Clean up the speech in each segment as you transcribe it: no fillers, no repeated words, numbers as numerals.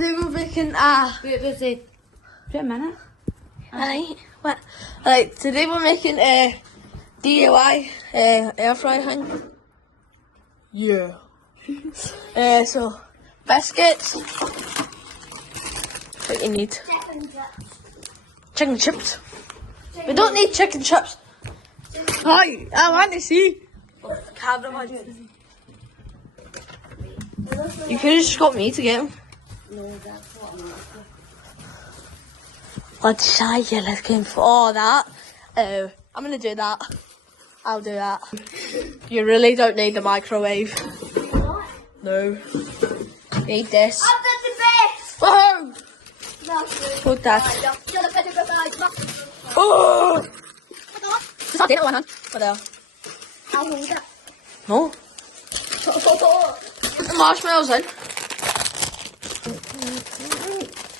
today we're making Wait a minute. Aye. What? Alright, today we're making a DIY air fryer thing. Yeah. So biscuits. What you need? Chicken chips. We don't need chicken chips. Hi, I want to see. Cameraman. You could have just got me to get them. No, that's what I'm after. Let's try you looking for that. Oh, I'm gonna do that. I'll do that. You really don't need the microwave. What? No. You need this. I've done the best! Whoa! Hold that. Oh! Just have it in one hand. What there? I'll hold it. No. The marshmallows in.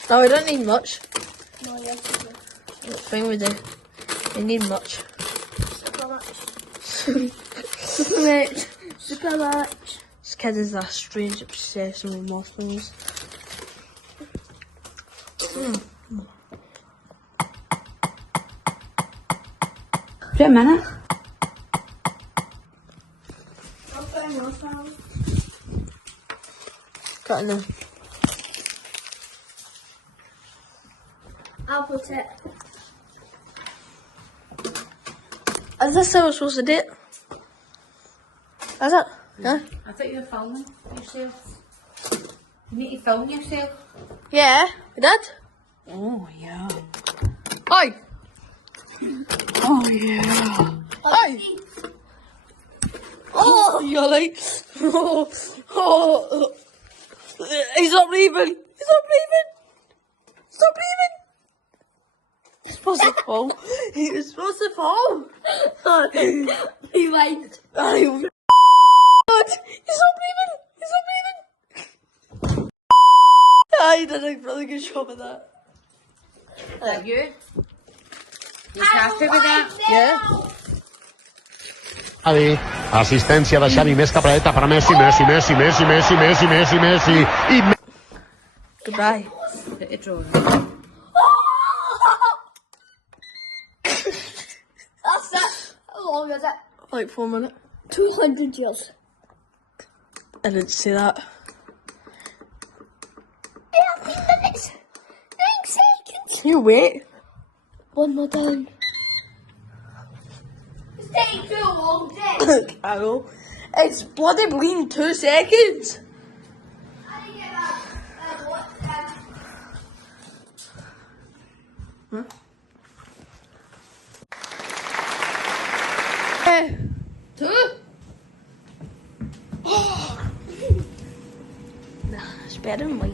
No, we don't need much. No, yes, you do. What thing we do? We need much. Super much. Super much. Super much. This kid is a strange obsession with marshmallows. Wait a minute. Cut in there. I'll put it. Is this how we're supposed to do it? Is it? Yeah? I thought you were filming yourself. You need to film yourself. Yeah, we did. Oh, yeah. Hi! Oh, yeah. Hi! Oh, you're like, oh. He's not leaving. He's not leaving. Stop leaving. He's supposed to fall. He was supposed to fall. He went. God, he's not leaving. He's not leaving. He did a really good job of that. Is that good? You happy with that? Yeah. Assistència de Xavi, més capradeta per Messi, Messi. Goodbye. It's all right. That's it. How long is it? Like 4 minutes. 200 years. I didn't see that. 13 minutes. 9 seconds. You wait. One more down. It's taking too long, Jay. I know. It's bloody been 2 seconds. I didn't get that. What? Huh? 2. Nah, it's better than me.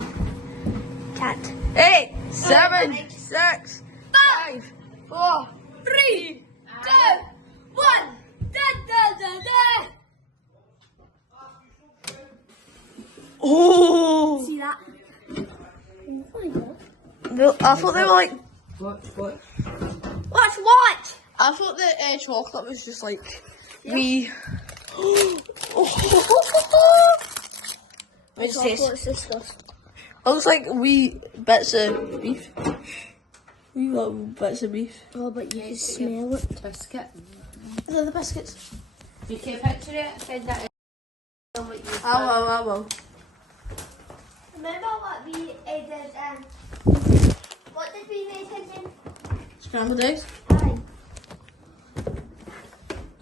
Cat. 8, 7, 6, 5, 4, 3, 2, 1. Da, da, da, da. Oh! See that? Oh my god. No, I thought they were like. What? What's what? I thought the chocolate was just like wee. Let me just taste. What's this stuff? It looks like wee bits of beef. Wee little bits of beef. Oh, but you can smell it. Biscuit. Is that the biscuits? You can picture it. Send that in. I will. Remember what we did? What did we make again? Scrambled eggs. Aye.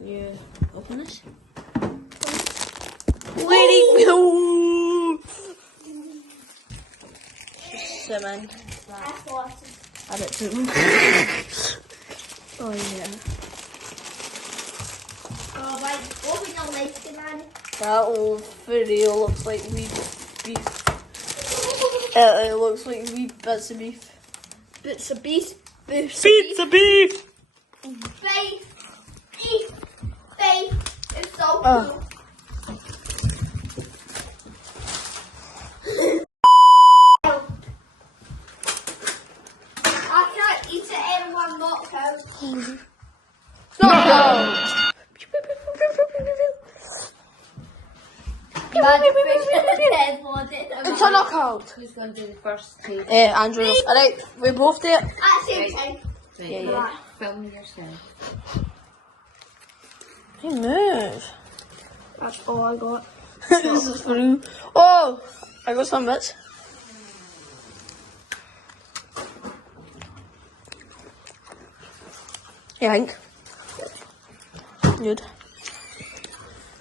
Yeah. Open this. Lady. No. Cinnamon. That's awesome. Add it to. Oh yeah. Oh, right. Open your legs, man. That old video looks like wee beef. It looks like wee bits of beef. Bits of beef. Bits of beef. Beef. It's so cool. I can't eat it in one knockout. No! It's a knockout. Who's going to do the first taste? Andrew. Alright, we both do it. At the same time. Yeah, yeah. Film yourself. Hey, move. That's all I got. This is for you. Oh, I got some bits. Yeah, I think. Good.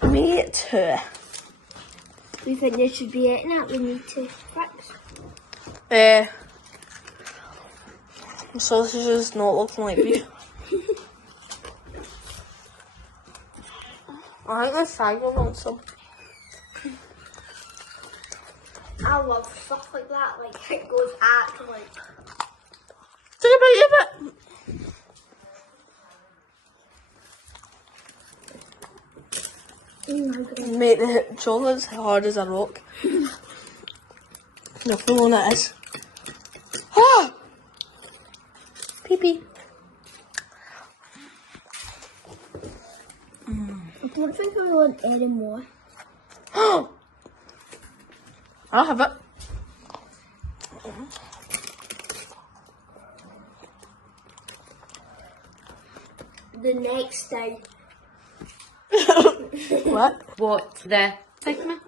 Me too. We think this should be it now. We need to fix. The sausage is not looking like beef. I think the tiger wants some. I love stuff like that. Like it goes at like. Take a bite of it. Mate, the chocolate's hard as a rock. No, full on it is. Ah! Pee pee. I don't think I want any more. I'll have it. The next day. What? What? The pigment?